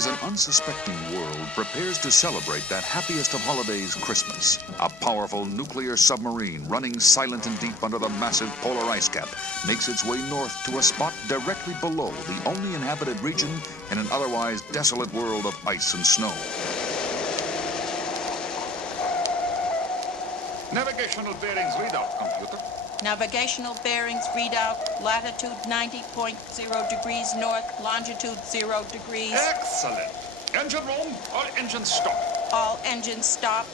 As an unsuspecting world prepares to celebrate that happiest of holidays, Christmas, a powerful nuclear submarine running silent and deep under the massive polar ice cap makes its way north to a spot directly below the only inhabited region in an otherwise desolate world of ice and snow. Navigational bearings readout, computer. Navigational bearings readout, latitude 90.0 degrees north, longitude 0 degrees. Excellent. Engine room, all engines stop. All engines stop.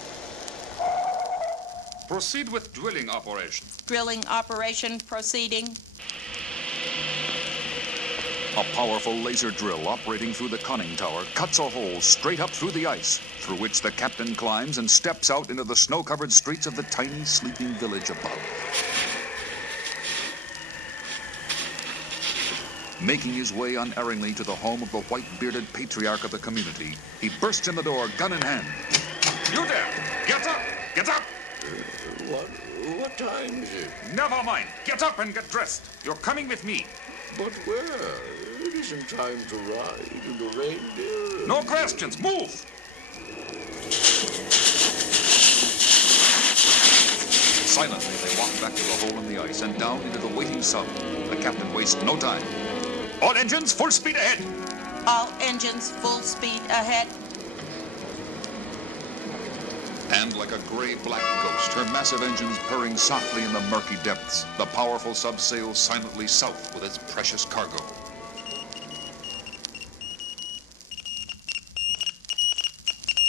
Proceed with drilling operation. Drilling operation proceeding. A powerful laser drill operating through the conning tower cuts a hole straight up through the ice, through which the captain climbs and steps out into the snow-covered streets of the tiny sleeping village above. Making his way unerringly to the home of the white-bearded patriarch of the community, he bursts in the door, gun in hand. You there! Get up! Get up! What time is it? Never mind. Get up and get dressed. You're coming with me. But where? It isn't time to ride in the reindeer. No questions. Move! Silently, they walk back to the hole in the ice and down into the waiting sun. The captain wastes no time. All engines, full speed ahead. All engines full speed ahead. And like a gray-black ghost, her massive engines purring softly in the murky depths, the powerful sub sails silently south with its precious cargo.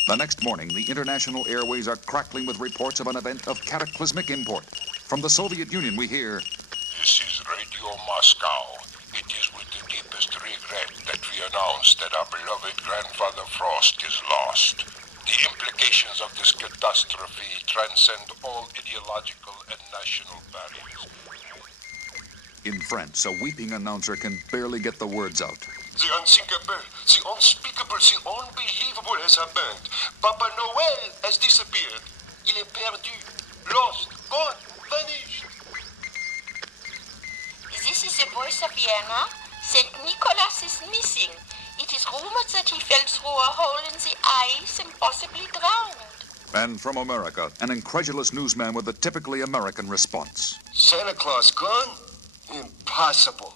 The next morning, the international airways are crackling with reports of an event of cataclysmic import. From the Soviet Union, we hear... This is Radio Moscow. It is with the deepest regret that we announce that our beloved grandfather Frost is lost. The implications of this catastrophe transcend all ideological and national barriers. In France, a weeping announcer can barely get the words out. The unthinkable, the unspeakable, the unbelievable has happened. Papa Noel has disappeared. Il est perdu, lost, gone, vanished. This is the voice of Vienna. St. Nicholas is missing. It is rumored that he fell through a hole in the ice and possibly drowned. And from America, an incredulous newsman with a typically American response. Santa Claus gone? Impossible.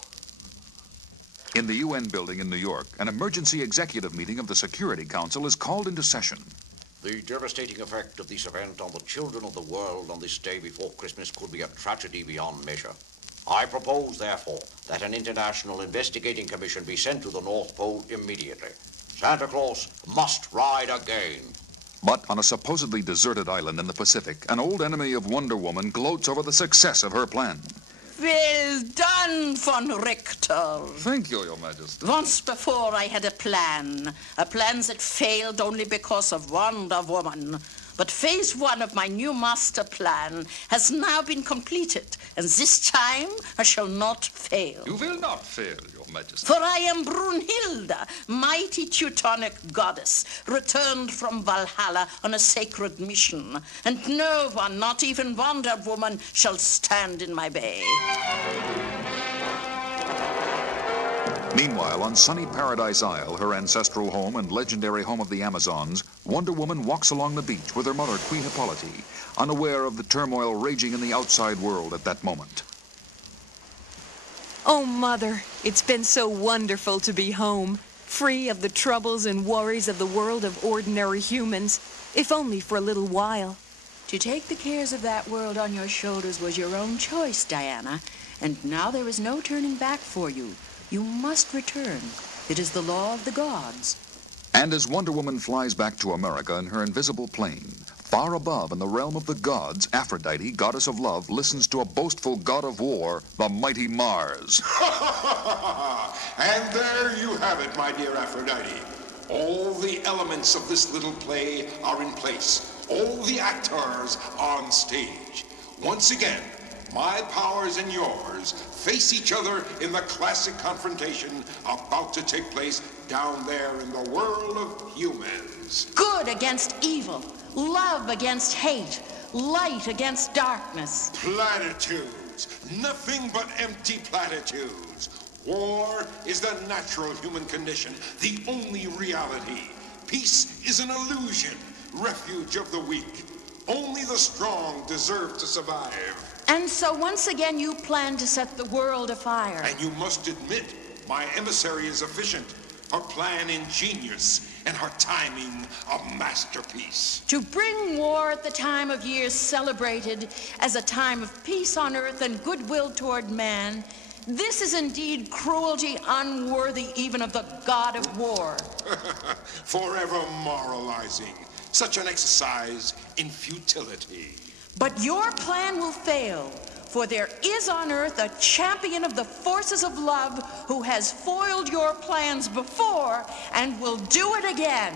In the UN building in New York, an emergency executive meeting of the Security Council is called into session. The devastating effect of this event on the children of the world on this day before Christmas could be a tragedy beyond measure. I propose, therefore, that an international investigating commission be sent to the North Pole immediately. Santa Claus must ride again. But on a supposedly deserted island in the Pacific, an old enemy of Wonder Woman gloats over the success of her plan. Well done, von Richter. Thank you, Your Majesty. Once before I had a plan that failed only because of Wonder Woman. But phase 1 of my new master plan has now been completed, and this time I shall not fail. You will not fail, Your Majesty. For I am Brunhilde, mighty Teutonic goddess, returned from Valhalla on a sacred mission, and no one, not even Wonder Woman, shall stand in my way. Meanwhile, on sunny Paradise Isle, her ancestral home and legendary home of the Amazons, Wonder Woman walks along the beach with her mother, Queen Hippolyte, unaware of the turmoil raging in the outside world at that moment. Oh, Mother, it's been so wonderful to be home, free of the troubles and worries of the world of ordinary humans, if only for a little while. To take the cares of that world on your shoulders was your own choice, Diana, and now there is no turning back for you. You must return. It is the law of the gods. And as Wonder Woman flies back to America in her invisible plane, far above in the realm of the gods, Aphrodite, goddess of love, listens to a boastful god of war, the mighty Mars. And there you have it, my dear Aphrodite. All the elements of this little play are in place. All the actors on stage. Once again, my powers and yours face each other in the classic confrontation about to take place down there in the world of humans. Good against evil, love against hate, light against darkness. Platitudes, nothing but empty platitudes. War is the natural human condition, the only reality. Peace is an illusion, refuge of the weak. Only the strong deserve to survive. And so once again you plan to set the world afire. And you must admit, my emissary is efficient, her plan ingenious, and her timing a masterpiece. To bring war at the time of year celebrated as a time of peace on earth and goodwill toward man, this is indeed cruelty unworthy even of the god of war. Forever moralizing. Such an exercise in futility. But your plan will fail, for there is on earth a champion of the forces of love who has foiled your plans before and will do it again.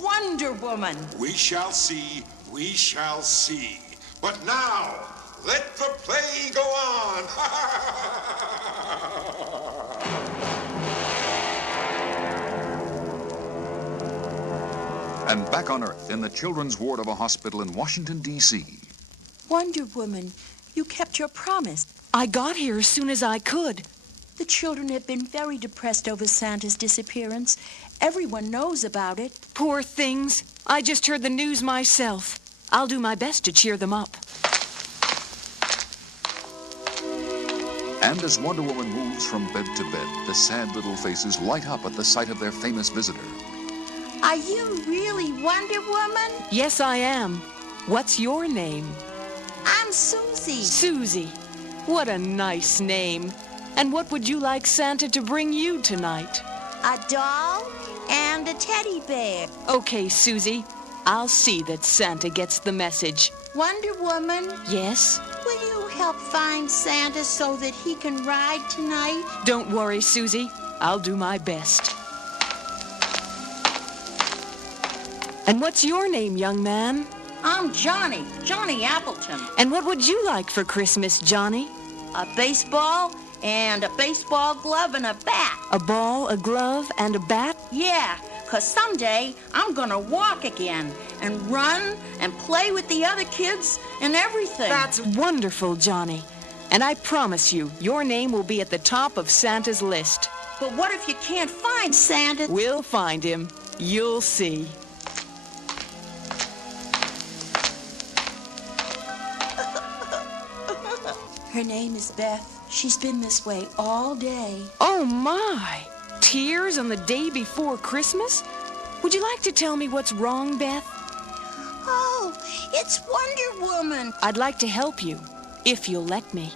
Wonder Woman. We shall see, we shall see. But now, let the play go on. And back on Earth, in the children's ward of a hospital in Washington, D.C. Wonder Woman, you kept your promise. I got here as soon as I could. The children have been very depressed over Santa's disappearance. Everyone knows about it. Poor things. I just heard the news myself. I'll do my best to cheer them up. And as Wonder Woman moves from bed to bed, the sad little faces light up at the sight of their famous visitor. Are you really Wonder Woman? Yes, I am. What's your name? I'm Susie. Susie. What a nice name. And what would you like Santa to bring you tonight? A doll and a teddy bear. Okay, Susie. I'll see that Santa gets the message. Wonder Woman, Yes? will you help find Santa so that he can ride tonight? Don't worry, Susie. I'll do my best. And what's your name, young man? I'm Johnny Appleton. And what would you like for Christmas, Johnny? A baseball and a baseball glove and a bat. A ball, a glove, and a bat? Yeah, 'cause someday I'm gonna walk again and run and play with the other kids and everything. That's wonderful, Johnny. And I promise you, your name will be at the top of Santa's list. But what if you can't find Santa? We'll find him. You'll see. Her name is Beth. She's been this way all day. Oh, my. Tears on the day before Christmas? Would you like to tell me what's wrong, Beth? Oh, it's Wonder Woman. I'd like to help you, if you'll let me.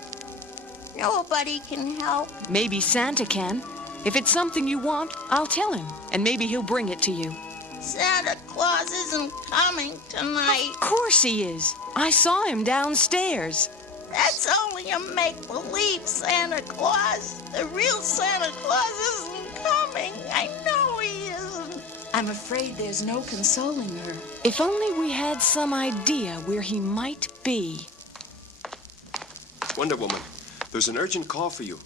Nobody can help. Maybe Santa can. If it's something you want, I'll tell him, and maybe he'll bring it to you. Santa Claus isn't coming tonight. Of course he is. I saw him downstairs. That's only a make-believe Santa Claus. The real Santa Claus isn't coming. I know he isn't. I'm afraid there's no consoling her. If only we had some idea where he might be. Wonder Woman, there's an urgent call for you.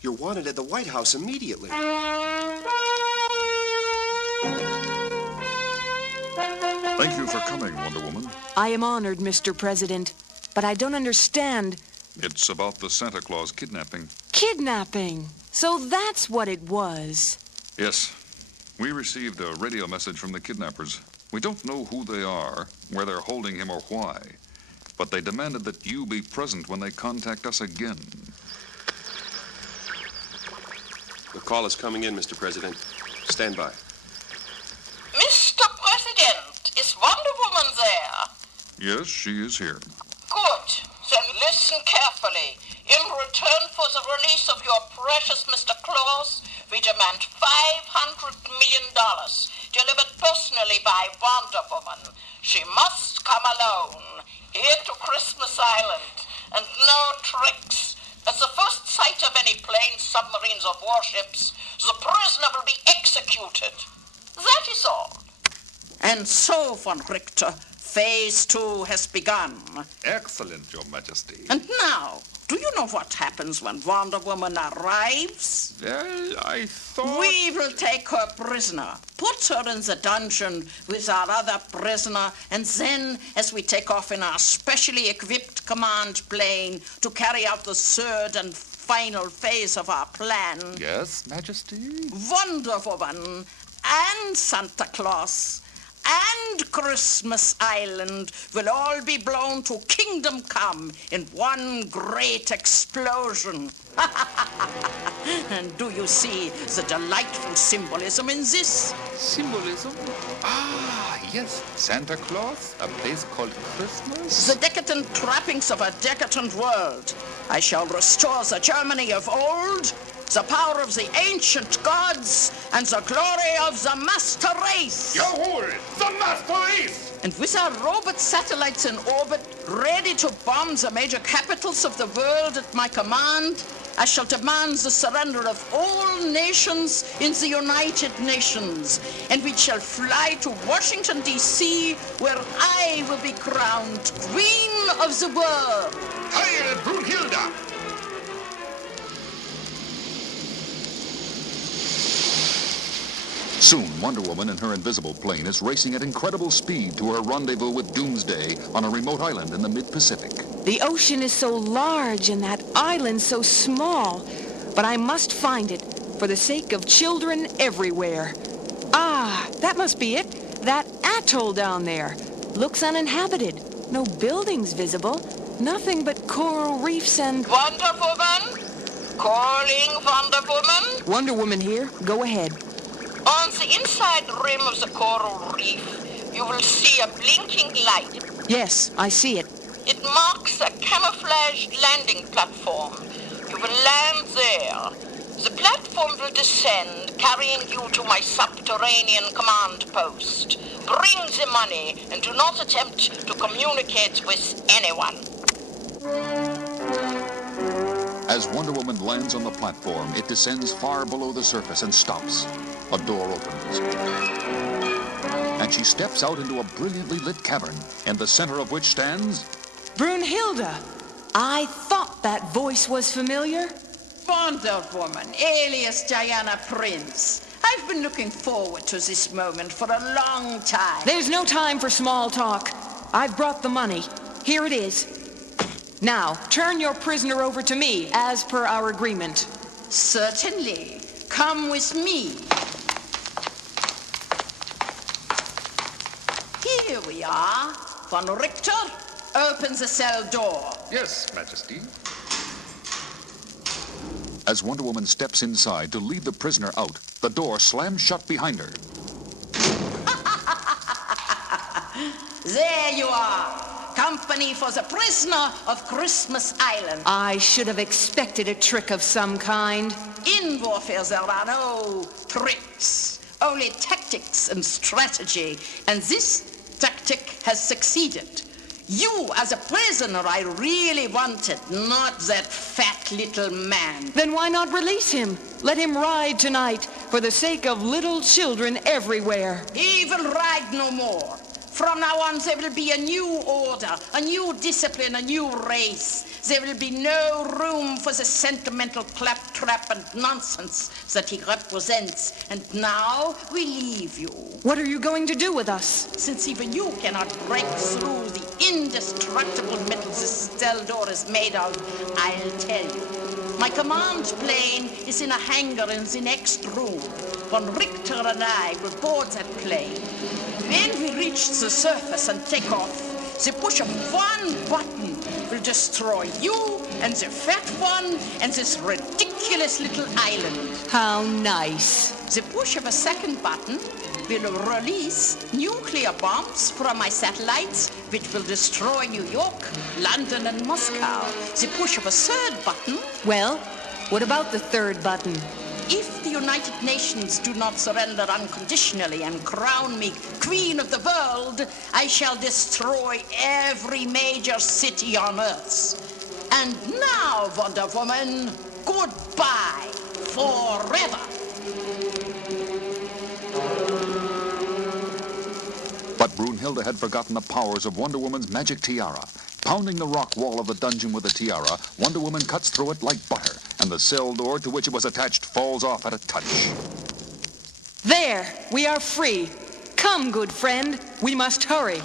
You're wanted at the White House immediately. Thank you for coming, Wonder Woman. I am honored, Mr. President, but I don't understand. It's about the Santa Claus kidnapping. Kidnapping. So that's what it was. Yes. We received a radio message from the kidnappers. We don't know who they are, where they're holding him, or why. But they demanded that you be present when they contact us again. The call is coming in, Mr. President. Stand by. Mr. President, is Wonder Woman there? Yes, she is here. Good. Then listen carefully. In return for the release of your precious Mr. Claus, we demand $500 million, delivered personally by Wonder Woman. She must come alone, here to Christmas Island, and no tricks. At the first sight of any planes, submarines, or warships, the prisoner will be executed. That is all. And so, von Richter, Phase 2 has begun. Excellent, Your Majesty. And now, do you know what happens when Wonder Woman arrives? Well, I thought... We will take her prisoner, put her in the dungeon with our other prisoner, and then, as we take off in our specially equipped command plane to carry out the third and final phase of our plan. Yes, Majesty? Wonder Woman and Santa Claus and Christmas Island will all be blown to Kingdom Come in one great explosion. And do you see the delightful symbolism in this? Symbolism? Ah, yes. Santa Claus, a place called Christmas. The decadent trappings of a decadent world. I shall restore the Germany of old, the power of the ancient gods, and the glory of the master race. Jawohl, the master race! And with our robot satellites in orbit, ready to bomb the major capitals of the world at my command, I shall demand the surrender of all nations in the United Nations. And we shall fly to Washington, D.C., where I will be crowned Queen of the world. Heil Brunhilde! Soon, Wonder Woman in her invisible plane is racing at incredible speed to her rendezvous with Doomsday on a remote island in the mid-Pacific. The ocean is so large and that island so small. But I must find it for the sake of children everywhere. Ah, that must be it. That atoll down there. Looks uninhabited. No buildings visible. Nothing but coral reefs and... Wonder Woman? Calling Wonder Woman? Wonder Woman here. Go ahead. On the inside rim of the coral reef, you will see a blinking light. Yes, I see it. It marks a camouflaged landing platform. You will land there. The platform will descend, carrying you to my subterranean command post. Bring the money and do not attempt to communicate with anyone. As Wonder Woman lands on the platform, it descends far below the surface and stops. A door opens. And she steps out into a brilliantly lit cavern, in the center of which stands... Brunhilde! I thought that voice was familiar. Wonder Woman, alias Diana Prince. I've been looking forward to this moment for a long time. There's no time for small talk. I've brought the money. Here it is. Now, turn your prisoner over to me, as per our agreement. Certainly. Come with me. Here we are. Von Richter, open the cell door. Yes, Majesty. As Wonder Woman steps inside to lead the prisoner out, the door slams shut behind her. There you are. Company for the prisoner of Christmas Island. I should have expected a trick of some kind. In warfare, there are no tricks, only tactics and strategy. And this tactic has succeeded. You, as a prisoner, I really wanted, not that fat little man. Then why not release him? Let him ride tonight for the sake of little children everywhere. He will ride no more. From now on, there will be a new order, a new discipline, a new race. There will be no room for the sentimental claptrap and nonsense that he represents. And now we leave you. What are you going to do with us? Since even you cannot break through the indestructible metal this cell door is made of, I'll tell you. My command plane is in a hangar in the next room. Von Richter and I will board that plane. When we reach the surface and take off, the push of one button will destroy you and the fat one and this ridiculous little island. How nice. The push of a second button will release nuclear bombs from my satellites, which will destroy New York, London, and Moscow. The push of a third button... Well, what about the third button? If the United Nations do not surrender unconditionally and crown me Queen of the world, I shall destroy every major city on Earth. And now, Wonder Woman, goodbye forever. But Brunhilde had forgotten the powers of Wonder Woman's magic tiara. Pounding the rock wall of the dungeon with the tiara, Wonder Woman cuts through it like butter, and the cell door to which it was attached falls off at a touch. There, we are free. Come, good friend, we must hurry.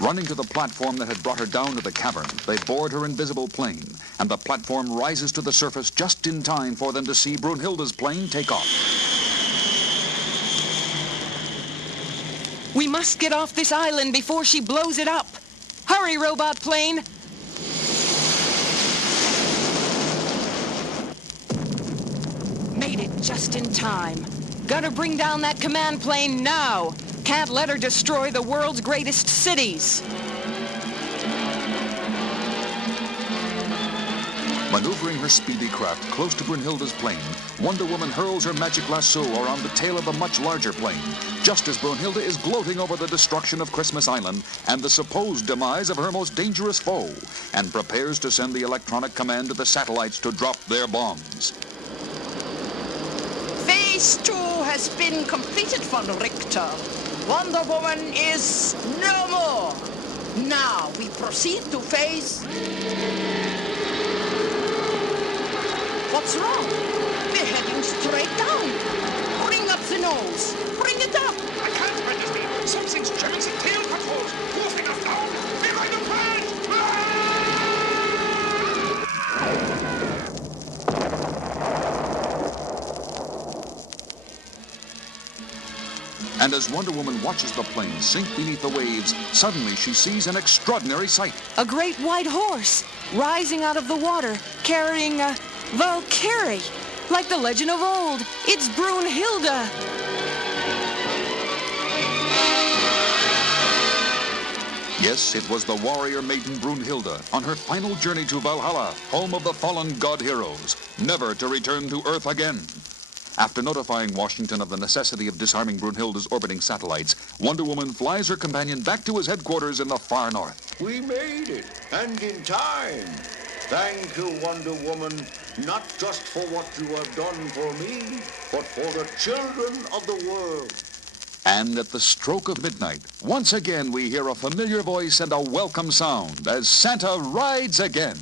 Running to the platform that had brought her down to the cavern, they board her invisible plane, and the platform rises to the surface just in time for them to see Brunhilde's plane take off. We must get off this island before she blows it up. Hurry, robot plane. Made it just in time. Gotta bring down that command plane now. Can't let her destroy the world's greatest cities. Maneuvering her speedy craft close to Brunhilde's plane, Wonder Woman hurls her magic lasso around the tail of the much larger plane, just as Brunhilde is gloating over the destruction of Christmas Island and the supposed demise of her most dangerous foe, and prepares to send the electronic command to the satellites to drop their bombs. Phase 2 has been completed, von Richter. Wonder Woman is no more. Now we proceed to phase... What's wrong? We're heading straight down. Bring up the nose. Bring it up. I can't, Majesty. Something's jamming the tail controls, forcing us down. Behind the crash! And as Wonder Woman watches the plane sink beneath the waves, suddenly she sees an extraordinary sight. A great white horse rising out of the water, carrying a Valkyrie, like the legend of old. It's Brunhilde. Yes, it was the warrior maiden Brunhilde on her final journey to Valhalla, home of the fallen god heroes, never to return to Earth again. After notifying Washington of the necessity of disarming Brunhilde's orbiting satellites, Wonder Woman flies her companion back to his headquarters in the far north. We made it, and in time. Thank you, Wonder Woman, not just for what you have done for me, but for the children of the world. And at the stroke of midnight, once again we hear a familiar voice and a welcome sound as Santa rides again.